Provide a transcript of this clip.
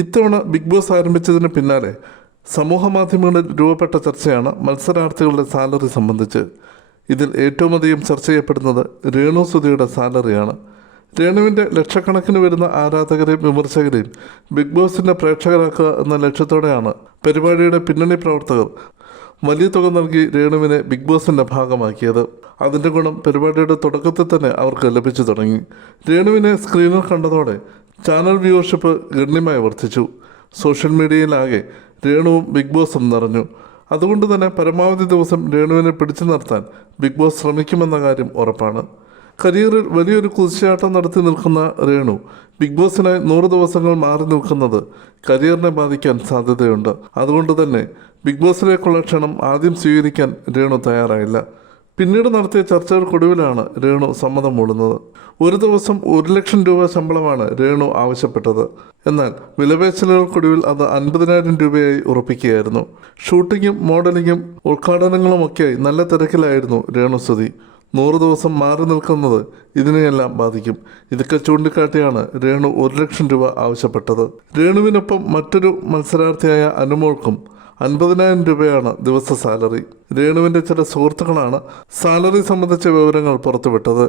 ഇത്തവണ big boss ആരംഭിച്ചതിന് പിന്നാലെ സമൂഹ മാധ്യമങ്ങളിൽ രൂപപ്പെട്ട ചർച്ചയാണ് മത്സരാർത്ഥികളുടെ സാലറി സംബന്ധിച്ച്. ഇതിൽ ഏറ്റവും അധികം ചർച്ച ചെയ്യപ്പെടുന്നത് രേണു സുധിയുടെ സാലറിയാണ്. രേണുവിൻ്റെ ലക്ഷക്കണക്കിന് വരുന്ന ആരാധകരെയും വിമർശകരെയും ബിഗ് ബോസിൻ്റെ പ്രേക്ഷകരാക്കുക എന്ന ലക്ഷ്യത്തോടെയാണ് പരിപാടിയുടെ പിന്നണി പ്രവർത്തകർ വലിയ തുക നൽകി രേണുവിനെ ബിഗ് ബോസിൻ്റെ ഭാഗമാക്കിയത്. അതിൻ്റെ ഗുണം പരിപാടിയുടെ തുടക്കത്തിൽ തന്നെ അവർക്ക് ലഭിച്ചു തുടങ്ങി. രേണുവിനെ സ്ക്രീനിൽ കണ്ടതോടെ ചാനൽ വ്യൂവർഷിപ്പ് ഗണ്യമായി വർദ്ധിച്ചു. സോഷ്യൽ മീഡിയയിലാകെ രേണുവും ബിഗ് ബോസും നിറഞ്ഞു. അതുകൊണ്ട് തന്നെ പരമാവധി ദിവസം രേണുവിനെ പിടിച്ചു നിർത്താൻ ബിഗ് ബോസ് ശ്രമിക്കുമെന്ന കാര്യം ഉറപ്പാണ്. കരിയറിൽ വലിയൊരു കുതിച്ചുചാട്ടം നടത്തി നിൽക്കുന്ന രേണു ബിഗ് ബോസിനായി 100 ദിവസങ്ങൾ മാറി നിൽക്കുന്നത് കരിയറിനെ ബാധിക്കാൻ സാധ്യതയുണ്ട്. അതുകൊണ്ട് തന്നെ ബിഗ് ബോസിലേക്കുള്ള ക്ഷണം ആദ്യം സ്വീകരിക്കാൻ രേണു തയ്യാറായില്ല. പിന്നീട് നടത്തിയ ചർച്ചകൾക്കൊടുവിലാണ് രേണു സമ്മതം മൂളുന്നത്. ഒരു ദിവസം 1 ലക്ഷം രൂപ ശമ്പളമാണ് രേണു ആവശ്യപ്പെട്ടത്. എന്നാൽ വിലപേശലുകൾക്കൊടുവിൽ അത് 50,000 രൂപയായി ഉറപ്പിക്കുകയായിരുന്നു. ഷൂട്ടിങ്ങും മോഡലിങ്ങും ഉദ്ഘാടനങ്ങളുമൊക്കെയായി നല്ല തിരക്കിലായിരുന്നു രേണു സുധി. 100 ദിവസം മാറി നിൽക്കുന്നത് ഇതിനെയെല്ലാം ബാധിക്കും. ഇതൊക്കെ ചൂണ്ടിക്കാട്ടിയാണ് രേണു 1 ലക്ഷം രൂപ ആവശ്യപ്പെട്ടത്. രേണുവിനൊപ്പം മറ്റൊരു മത്സരാർത്ഥിയായ അനുമോൾക്കും 50,000 രൂപയാണ് ദിവസ സാലറി. രേണുവിൻ്റെ ചില സുഹൃത്തുക്കളാണ് സാലറി സംബന്ധിച്ച വിവരങ്ങൾ പുറത്തുവിട്ടത്.